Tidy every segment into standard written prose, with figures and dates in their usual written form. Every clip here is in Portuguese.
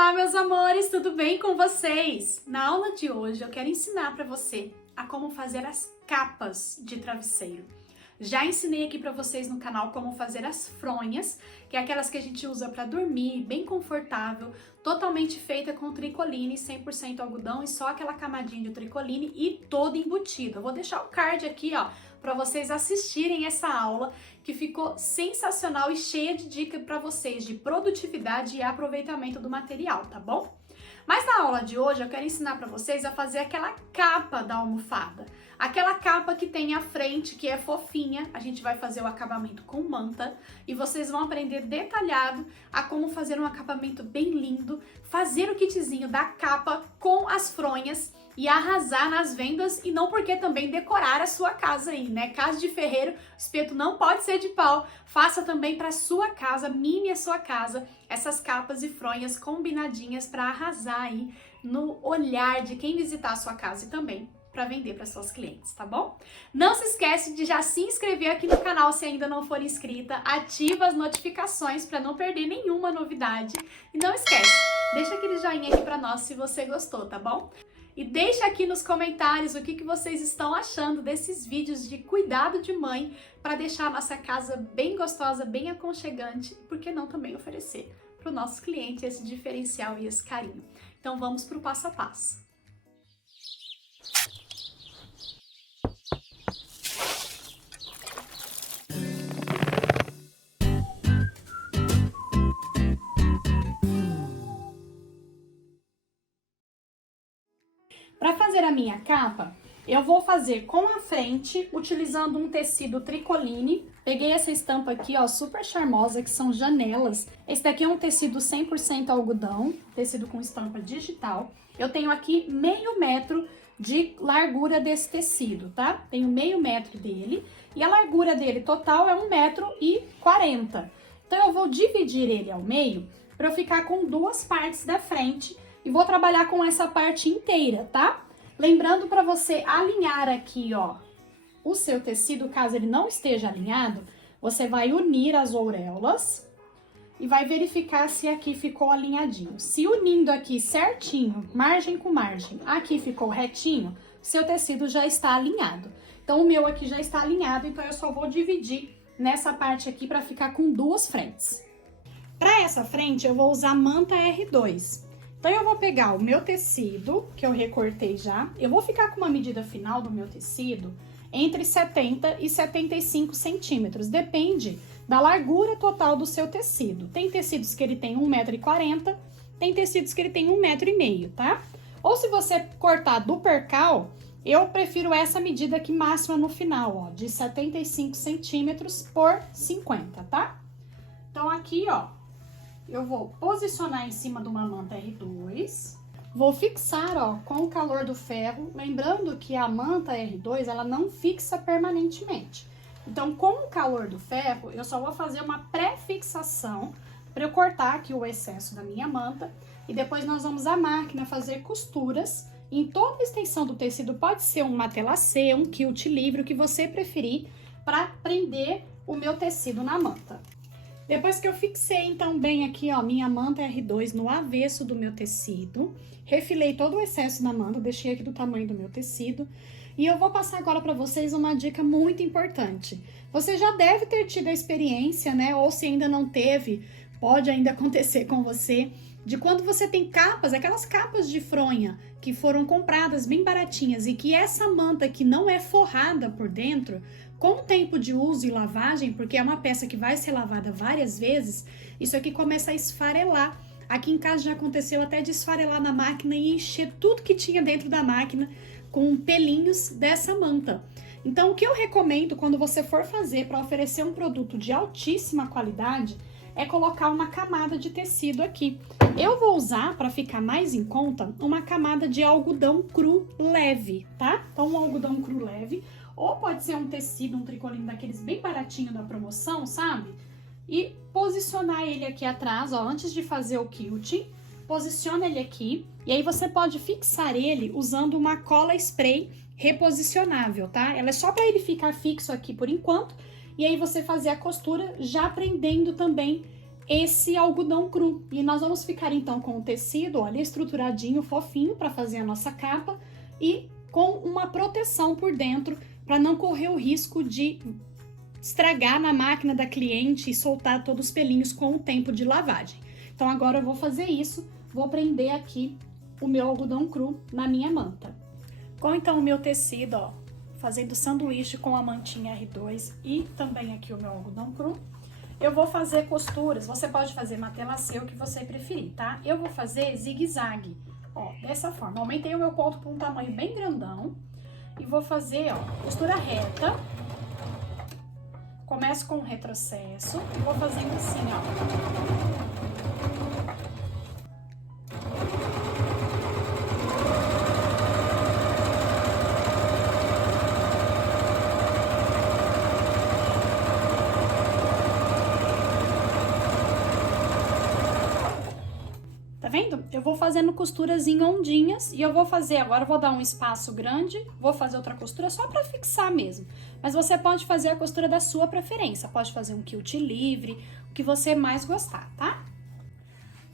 Olá, meus amores, tudo bem com vocês? Na aula de hoje eu quero ensinar para você a como fazer as capas de travesseiro. Já ensinei aqui para vocês no canal como fazer as fronhas, que é aquelas que a gente usa para dormir, bem confortável, totalmente feita com tricoline, 100% algodão e só aquela camadinha de tricoline e todo embutido. Eu vou deixar o card aqui, ó, para vocês assistirem essa aula que ficou sensacional e cheia de dicas para vocês de produtividade e aproveitamento do material, tá bom? Mas na aula de hoje eu quero ensinar para vocês a fazer aquela capa da almofada. Aquela capa que tem a frente, que é fofinha, a gente vai fazer o acabamento com manta e vocês vão aprender detalhado a como fazer um acabamento bem lindo, fazer o kitzinho da capa com as fronhas e arrasar nas vendas e não porque também decorar a sua casa aí, né? Casa de ferreiro, o espeto não pode ser de pau, faça também para sua casa, mime a sua casa, essas capas e fronhas combinadinhas para arrasar aí no olhar de quem visitar a sua casa e também para vender para suas clientes, tá bom? Não se esquece de já se inscrever aqui no canal se ainda não for inscrita, ativa as notificações para não perder nenhuma novidade e não esquece, deixa aquele joinha aqui para nós se você gostou, tá bom? E deixa aqui nos comentários o que vocês estão achando desses vídeos de cuidado de mãe para deixar a nossa casa bem gostosa, bem aconchegante e por que não também oferecer para o nosso cliente esse diferencial e esse carinho. Então vamos para o passo a passo. Para fazer a minha capa, eu vou fazer com a frente, utilizando um tecido tricoline. Peguei essa estampa aqui, ó, super charmosa, que são janelas. Esse daqui é um tecido 100% algodão, tecido com estampa digital. Eu tenho aqui meio metro de largura desse tecido, tá? Tenho meio metro dele e a largura dele total é 1,40 m. Então eu vou dividir ele ao meio para eu ficar com duas partes da frente. E vou trabalhar com essa parte inteira, tá? Lembrando para você alinhar aqui, ó, o seu tecido, caso ele não esteja alinhado, você vai unir as auréolas e vai verificar se aqui ficou alinhadinho. Se unindo aqui certinho, margem com margem, aqui ficou retinho, seu tecido já está alinhado. Então, o meu aqui já está alinhado, então eu só vou dividir nessa parte aqui para ficar com duas frentes. Para essa frente, eu vou usar manta R2. Então, eu vou pegar o meu tecido, que eu recortei já, eu vou ficar com uma medida final do meu tecido entre 70 e 75 centímetros, depende da largura total do seu tecido. Tem tecidos que ele tem 1,40 m, tem tecidos que ele tem 1,5 m, tá? Ou se você cortar do percal, eu prefiro essa medida aqui máxima no final, ó, de 75 centímetros por 50, tá? Então, aqui, ó, eu vou posicionar em cima de uma manta R2, vou fixar, ó, com o calor do ferro, lembrando que a manta R2, ela não fixa permanentemente. Então, com o calor do ferro, eu só vou fazer uma pré-fixação para eu cortar aqui o excesso da minha manta e depois nós vamos à máquina fazer costuras em toda a extensão do tecido, pode ser um matelacê, um quilt livre, o que você preferir, para prender o meu tecido na manta. Depois que eu fixei, então, bem aqui, ó, minha manta R2 no avesso do meu tecido, refilei todo o excesso da manta, deixei aqui do tamanho do meu tecido, e eu vou passar agora para vocês uma dica muito importante. Você já deve ter tido a experiência, né, ou se ainda não teve, pode ainda acontecer com você, de quando você tem capas, aquelas capas de fronha que foram compradas bem baratinhas e que essa manta que não é forrada por dentro, com o tempo de uso e lavagem, porque é uma peça que vai ser lavada várias vezes, isso aqui começa a esfarelar. Aqui em casa já aconteceu até de esfarelar na máquina e encher tudo que tinha dentro da máquina com pelinhos dessa manta. Então, o que eu recomendo quando você for fazer para oferecer um produto de altíssima qualidade é colocar uma camada de tecido aqui. Eu vou usar, para ficar mais em conta, uma camada de algodão cru leve, tá? Então, um algodão cru leve, ou pode ser um tecido, um tricoline daqueles bem baratinho da promoção, sabe? E posicionar ele aqui atrás, ó, antes de fazer o quilt, posiciona ele aqui, e aí você pode fixar ele usando uma cola spray reposicionável, tá? Ela é só para ele ficar fixo aqui por enquanto, e aí você fazer a costura já prendendo também esse algodão cru. E nós vamos ficar então com o tecido, olha, estruturadinho, fofinho para fazer a nossa capa e com uma proteção por dentro para não correr o risco de estragar na máquina da cliente e soltar todos os pelinhos com o tempo de lavagem. Então agora eu vou fazer isso, vou prender aqui o meu algodão cru na minha manta. Com então o meu tecido, ó, fazendo sanduíche com a mantinha R2 e também aqui o meu algodão cru, eu vou fazer costuras, você pode fazer matelassê, o que você preferir, tá? Eu vou fazer zigue-zague, ó, dessa forma. Aumentei o meu ponto para um tamanho bem grandão e vou fazer, ó, costura reta. Começo com um retrocesso e vou fazendo assim, ó. Tá vendo? Eu vou fazendo costuras em ondinhas e eu vou fazer, agora eu vou dar um espaço grande, vou fazer outra costura só pra fixar mesmo. Mas você pode fazer a costura da sua preferência, pode fazer um quilt livre, o que você mais gostar, tá?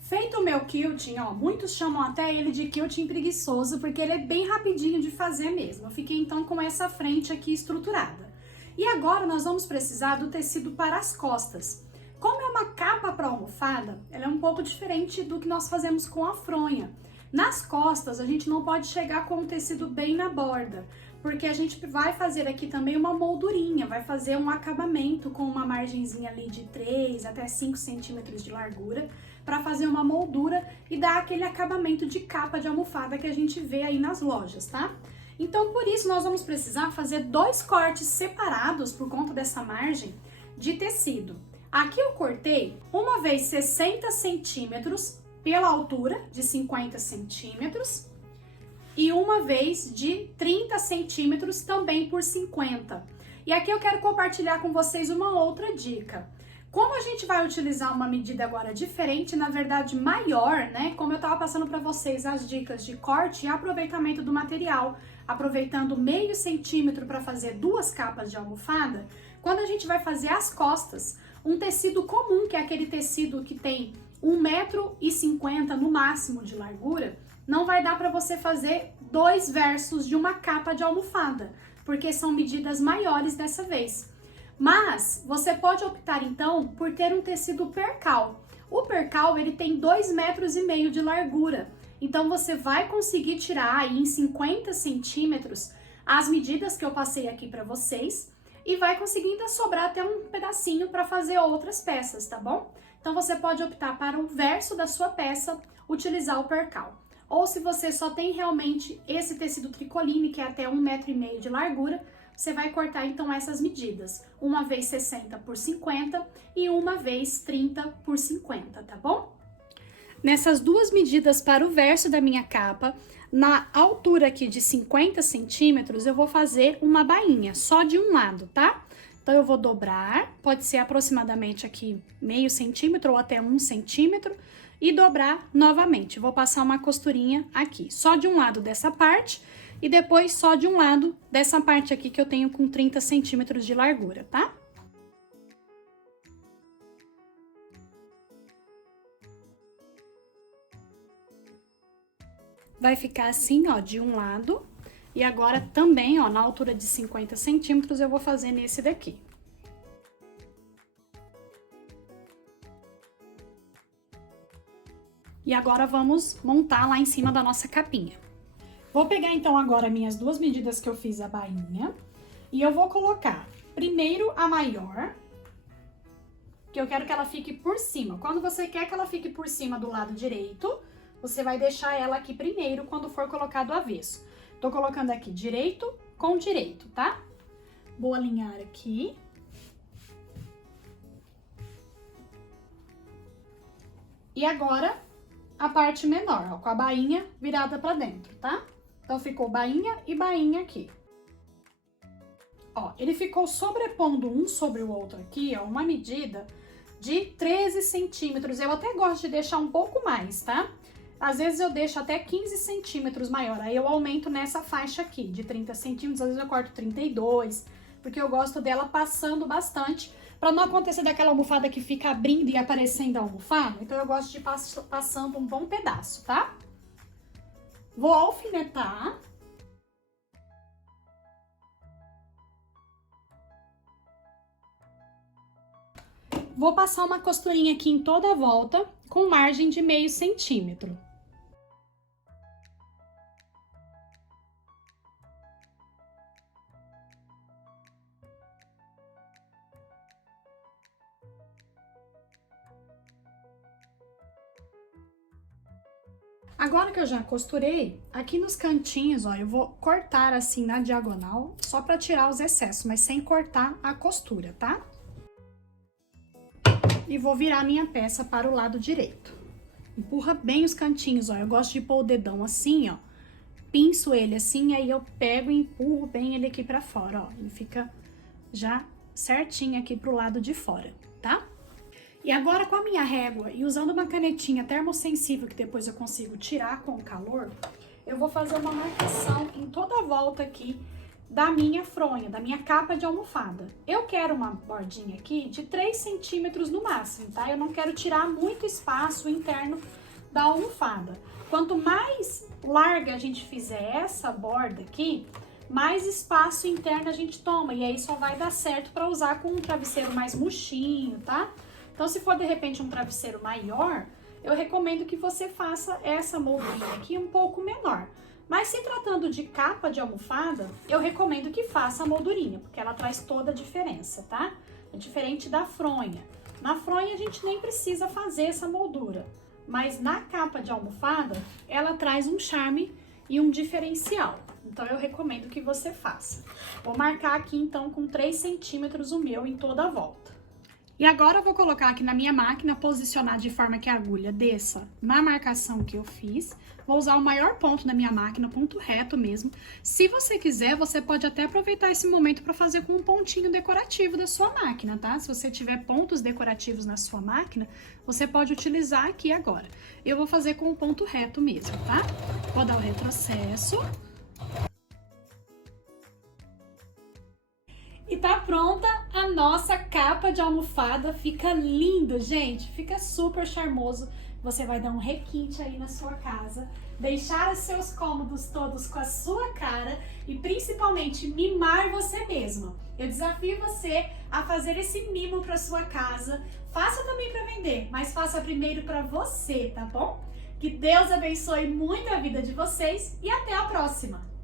Feito o meu quilting, ó, muitos chamam até ele de quilting preguiçoso, porque ele é bem rapidinho de fazer mesmo. Eu fiquei então com essa frente aqui estruturada. E agora nós vamos precisar do tecido para as costas. Como é uma capa para almofada, ela é um pouco diferente do que nós fazemos com a fronha. Nas costas, a gente não pode chegar com o tecido bem na borda, porque a gente vai fazer aqui também uma moldurinha, vai fazer um acabamento com uma margenzinha ali de 3 até 5 centímetros de largura, para fazer uma moldura e dar aquele acabamento de capa de almofada que a gente vê aí nas lojas, tá? Então, por isso, nós vamos precisar fazer 2 cortes separados por conta dessa margem de tecido. Aqui eu cortei uma vez 60 centímetros pela altura de 50 centímetros e uma vez de 30 centímetros também por 50. E aqui eu quero compartilhar com vocês uma outra dica. Como a gente vai utilizar uma medida agora diferente, na verdade maior, né? Como eu tava passando para vocês as dicas de corte e aproveitamento do material, aproveitando meio centímetro para fazer 2 capas de almofada, quando a gente vai fazer as costas, um tecido comum, que é aquele tecido que tem 1,50 m no máximo de largura, não vai dar para você fazer 2 versos de uma capa de almofada, porque são medidas maiores dessa vez. Mas você pode optar então por ter um tecido percal. O percal ele tem 2,5 metros de largura, então você vai conseguir tirar aí em 50 centímetros as medidas que eu passei aqui para vocês e vai conseguir ainda sobrar até um pedacinho para fazer outras peças, tá bom? Então você pode optar para o verso da sua peça utilizar o percal. Ou se você só tem realmente esse tecido tricoline, que é até 1,5 m de largura, você vai cortar então essas medidas, uma vez 60 por 50 e uma vez 30 por 50, tá bom? Nessas 2 medidas para o verso da minha capa, na altura aqui de 50 centímetros, eu vou fazer uma bainha, só de um lado, tá? Então, eu vou dobrar, pode ser aproximadamente aqui meio centímetro ou até 1 centímetro, e dobrar novamente. Vou passar uma costurinha aqui, só de um lado dessa parte, e depois só de um lado dessa parte aqui que eu tenho com 30 centímetros de largura, tá? Vai ficar assim, ó, de um lado. E agora também, ó, na altura de 50 centímetros, eu vou fazer nesse daqui. E agora vamos montar lá em cima da nossa capinha. Vou pegar então agora minhas 2 medidas que eu fiz a bainha. E eu vou colocar primeiro a maior, que eu quero que ela fique por cima. Quando você quer que ela fique por cima do lado direito, você vai deixar ela aqui primeiro quando for colocar do avesso. Tô colocando aqui direito com direito, tá? Vou alinhar aqui. E agora, a parte menor, ó, com a bainha virada pra dentro, tá? Então, ficou bainha e bainha aqui. Ó, ele ficou sobrepondo um sobre o outro aqui, ó, uma medida de 13 centímetros. Eu até gosto de deixar um pouco mais, tá? Às vezes eu deixo até 15 centímetros maior, aí eu aumento nessa faixa aqui, de 30 centímetros, às vezes eu corto 32, porque eu gosto dela passando bastante, Para não acontecer daquela almofada que fica abrindo e aparecendo a almofada, então eu gosto de passando um bom pedaço, tá? Vou alfinetar. Vou passar uma costurinha aqui em toda a volta, com margem de meio centímetro. Agora que eu já costurei, aqui nos cantinhos, ó, eu vou cortar assim na diagonal, só pra tirar os excessos, mas sem cortar a costura, tá? E vou virar minha peça para o lado direito. Empurra bem os cantinhos, ó, eu gosto de pôr o dedão assim, ó, pinço ele assim, aí eu pego e empurro bem ele aqui pra fora, ó, ele fica já certinho aqui pro lado de fora, tá? E agora com a minha régua e usando uma canetinha termossensível que depois eu consigo tirar com o calor, eu vou fazer uma marcação em toda a volta aqui da minha fronha, da minha capa de almofada. Eu quero uma bordinha aqui de 3 centímetros no máximo, tá? Eu não quero tirar muito espaço interno da almofada. Quanto mais larga a gente fizer essa borda aqui, mais espaço interno a gente toma. E aí só vai dar certo para usar com um travesseiro mais murchinho, tá? Então, se for, de repente, um travesseiro maior, eu recomendo que você faça essa moldura aqui um pouco menor. Mas se tratando de capa de almofada, eu recomendo que faça a moldurinha, porque ela traz toda a diferença, tá? É diferente da fronha. Na fronha, a gente nem precisa fazer essa moldura, mas na capa de almofada, ela traz um charme e um diferencial. Então, eu recomendo que você faça. Vou marcar aqui, então, com 3 centímetros o meu em toda a volta. E agora eu vou colocar aqui na minha máquina, posicionar de forma que a agulha desça na marcação que eu fiz. Vou usar o maior ponto da minha máquina, ponto reto mesmo. Se você quiser, você pode até aproveitar esse momento para fazer com um pontinho decorativo da sua máquina, tá? Se você tiver pontos decorativos na sua máquina, você pode utilizar aqui agora. Eu vou fazer com o ponto reto mesmo, tá? Vou dar o retrocesso. E tá pronta a nossa capa de almofada, fica lindo, gente, fica super charmoso. Você vai dar um requinte aí na sua casa, deixar os seus cômodos todos com a sua cara e principalmente mimar você mesma. Eu desafio você a fazer esse mimo para sua casa. Faça também para vender, mas faça primeiro para você, tá bom? Que Deus abençoe muito a vida de vocês e até a próxima!